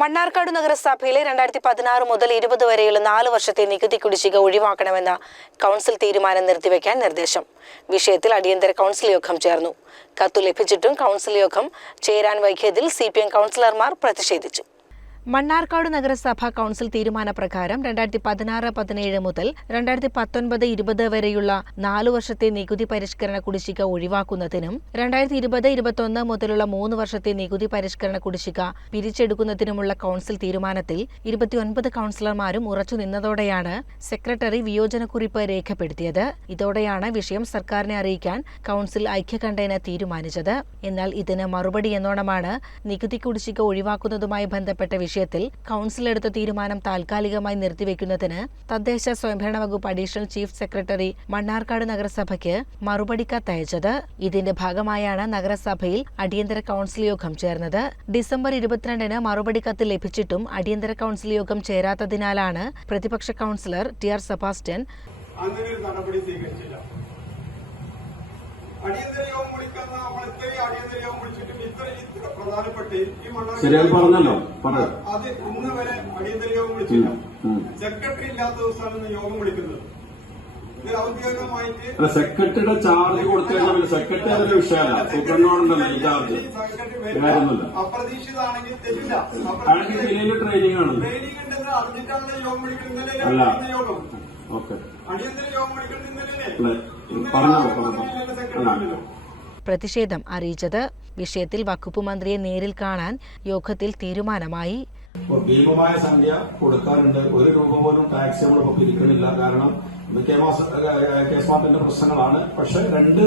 മണ്ണാർക്കാട് നഗരസഭയിലെ 2016 മുതൽ 20 വരെയുള്ള 4 വർഷത്തെ നികുതി കുടിശ്ശിക ഒഴിവാക്കണമെന്ന കൗൺസിൽ തീരുമാനം നിർത്തിവെക്കാൻ നിർദ്ദേശം. വിഷയത്തിൽ അടിയന്തര കൗൺസിൽ യോഗം ചേർന്നു. കത്തു ലഭിച്ചിട്ടും കൗൺസിൽ യോഗം ചേരാൻ വൈകിയതിൽ CPM കൗൺസിലർമാർ പ്രതിഷേധിച്ചു. മണ്ണാർക്കാട് നഗരസഭാ കൗൺസിൽ തീരുമാനപ്രകാരം 2016-17 മുതൽ 2019-20 വരെയുള്ള 4 വർഷത്തെ നികുതി പരിഷ്കരണ കുടിശ്ശിക ഒഴിവാക്കുന്നതിനും 2020-21 മുതലുള്ള 3 വർഷത്തെ നികുതി പരിഷ്കരണ കുടിശ്ശിക പിരിച്ചെടുക്കുന്നതിനുമുള്ള കൗൺസിൽ തീരുമാനത്തിൽ 29 കൗൺസിലർമാരും ഉറച്ചുനിന്നതോടെയാണ് സെക്രട്ടറി വിയോജനക്കുറിപ്പ് രേഖപ്പെടുത്തിയത്. ഇതോടെയാണ് വിഷയം സർക്കാരിനെ അറിയിക്കാൻ കൗൺസിൽ ഐക്യകണ്ഠേന തീരുമാനിച്ചത്. എന്നാൽ ഇതിന് മറുപടി എന്നോണമാണ് നികുതി കുടിശ്ശിക ഒഴിവാക്കുന്നതുമായി ബന്ധപ്പെട്ട വിഷയത്തിൽ കൗൺസിൽ എടുത്ത തീരുമാനം താൽക്കാലികമായി നിർത്തിവെക്കുന്നതിന് തദ്ദേശ സ്വയംഭരണ വകുപ്പ് അഡീഷണൽ ചീഫ് സെക്രട്ടറി മണ്ണാർക്കാട് നഗരസഭയ്ക്ക് മറുപടി കത്തയച്ചത്. ഇതിന്റെ ഭാഗമായാണ് നഗരസഭയിൽ അടിയന്തര കൗൺസിൽ യോഗം ചേർന്നത്. ഡിസംബർ 22-ന് മറുപടി കത്ത് ലഭിച്ചിട്ടും അടിയന്തര കൗൺസിൽ യോഗം ചേരാത്തതിനാലാണ് പ്രതിപക്ഷ കൗൺസിലർ TR സെബാസ്റ്റ്യൻ ശരിയായി പറഞ്ഞല്ലോ. അത് ഇന്ന് വരെ അടിയന്തര യോഗം വിളിച്ചില്ല. സെക്രട്ടറി ഇല്ലാത്ത ദിവസമാണ് യോഗം വിളിക്കുന്നത്. ഇത് ഔദ്യോഗികമായിട്ട് സെക്രട്ടറിയുടെ ചാർജ് കൊടുത്താൽ സെക്രട്ടറി അതിന്റെ വിഷയമല്ല, സൂപ്രണ്ടോണ്ടല്ലോ ഈ ചാർജ്. അപ്രതീക്ഷിതാണെങ്കിൽ തെറ്റില്ല. ട്രെയിനിങ് ആണ്, ട്രെയിനിങ് ഉണ്ടെന്ന് അറിഞ്ഞിട്ടാണ് യോഗം വിളിക്കുന്നത്. യോഗം അടിയന്തര യോഗം വിളിക്കുന്നത് ഇന്നലെ പ്രതിഷേധം അറിയിച്ചത്. വിഷയത്തിൽ വകുപ്പ് മന്ത്രിയെ നേരിൽ കാണാൻ യോഗത്തിൽ തീരുമാനമായി. ഭീമമായ സംഖ്യ കൊടുക്കാറുണ്ട്. 1 രൂപ പോലും ടാക്സ് നമ്മളിപ്പോ പിരിക്കണില്ല. കാരണം കേസ്മാർട്ടിന്റെ പ്രശ്നങ്ങളാണ്. പക്ഷെ 2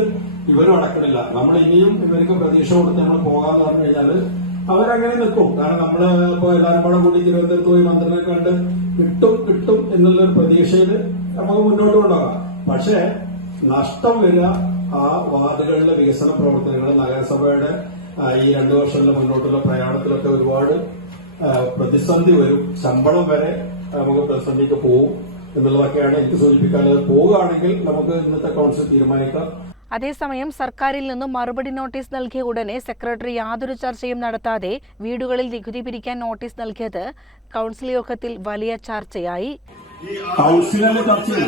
ഇവരും അടക്കണില്ല. നമ്മൾ ഇനിയും ഇവർക്ക് പ്രതീക്ഷ കൊടുത്ത് നമ്മൾ പോകാന്ന് പറഞ്ഞു കഴിഞ്ഞാൽ അവരങ്ങനെ നിൽക്കും. കാരണം നമ്മള് ഇപ്പൊ എല്ലാവരും കൂടെ കൂടി തിരുവനന്തപുരത്ത് പോയി മന്ത്രിനെ കണ്ട് കിട്ടും എന്നുള്ളൊരു പ്രതീക്ഷയിൽ നമുക്ക് മുന്നോട്ട് കൊണ്ടുപോകാം. പക്ഷെ നഷ്ടം വരിക ആ വാർഡുകളിലെ വികസന പ്രവർത്തനങ്ങൾ, നഗരസഭയുടെ ഈ 2 വർഷത്തിന്റെ മുന്നോട്ടുള്ള പ്രയാണത്തിലൊക്കെ ഒരുപാട് പ്രതിസന്ധി വരും. ശമ്പളം വരെ നമുക്ക് പ്രതിസന്ധിക്ക് പോകും എന്നുള്ളതൊക്കെയാണ് എനിക്ക് സൂചിപ്പിക്കാനുള്ളത്. പോവുകയാണെങ്കിൽ നമുക്ക് ഇന്നത്തെ കൗൺസിൽ തീരുമാനിക്കാം. അതേസമയം സർക്കാരിൽ നിന്നും മറുപടി നോട്ടീസ് നൽകിയ ഉടനെ സെക്രട്ടറി യാതൊരു ചർച്ചയും നടത്താതെ വീടുകളിൽ നികുതി പിരിക്കാൻ നോട്ടീസ് നൽകിയത് കൗൺസിൽ യോഗത്തിൽ വലിയ ചർച്ചയായി. കൗൺസിലിന്റെ ചർച്ചയിൽ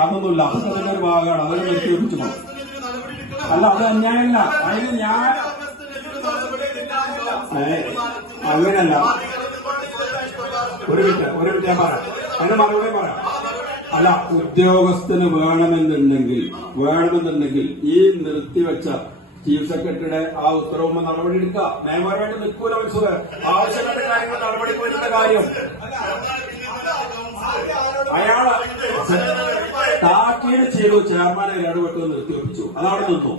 അതൊന്നുമില്ല. അതിന്റെ ഒരു ഭാഗമാണ്. അതൊക്കെ നിർത്തിവെപ്പിച്ചു. അല്ല, അത് അന്യായമല്ല. അതിന് ഞാൻ അങ്ങനെയല്ല. ഒരു മിനിറ്റ് ഞാൻ പറയാം. അതിന്റെ മറുപടി പറയാം. അല്ല, ഉദ്യോഗസ്ഥന് വേണമെന്നുണ്ടെങ്കിൽ ഈ നിർത്തിവെച്ച ചീഫ് സെക്രട്ടറിയുടെ ആ ഉത്തരവുമ്പോൾ നടപടി എടുക്കുക. നിയമപരമായിട്ട് നിൽക്കൂല. ആവശ്യപ്പെട്ട കാര്യങ്ങൾ നടപടിക്ക് വരുന്ന കാര്യം അയാള് താക്കീത് ചെയ്തു. ചെയർമാനെ ഇടപെട്ട് നിർത്തിവെപ്പിച്ചു. അതവിടെ നിന്നു.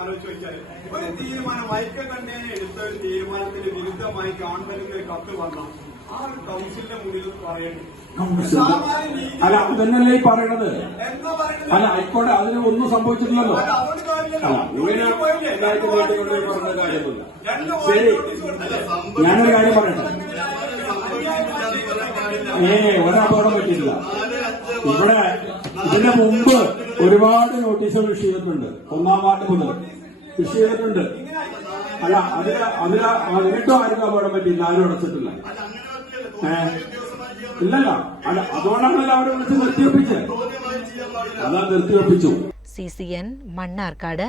ആലോചിച്ച് വെച്ചാൽ ഒരു തീരുമാനം ഐക്യകണ്ഠേന എടുത്ത ഒരു തീരുമാനത്തിന് വിരുദ്ധമായി ഗവൺമെന്റിന് കത്ത് വന്ന ആ കൗൺസിലിന്റെ മുന്നിൽ പറയണം. അല്ല, അത് തന്നെയല്ലേ ഈ പറയണത്. അല്ല, ആയിക്കോട്ടെ, അതിന് ഒന്നും സംഭവിച്ചിട്ടില്ലല്ലോ. പറഞ്ഞ കാര്യമൊന്നുമില്ല. ശരി, ഞാനൊരു കാര്യം പറയട്ടെ. ഒരപകടം പറ്റിയില്ല. ഇവിടെ ഇതിന് മുമ്പ് ഒരുപാട് നോട്ടീസുകൾ ഇഷ്യൂ ചെയ്തിട്ടുണ്ട്. 1-ാം വാർഡ് മുതൽ ഇഷ്യൂ ചെയ്തിട്ടുണ്ട്. അല്ല, അതിനേറ്റവും ആർക്കും അപകടം പറ്റിയില്ല. ആരും അടച്ചിട്ടില്ല. ഇല്ലല്ല. അല്ല, അതുകൊണ്ടാണല്ലോ അവരെ വിളിച്ച് നിർത്തിവെപ്പിച്ചത്. അതാ നിർത്തിവെപ്പിച്ചു. CCN മണ്ണാർക്കാട്.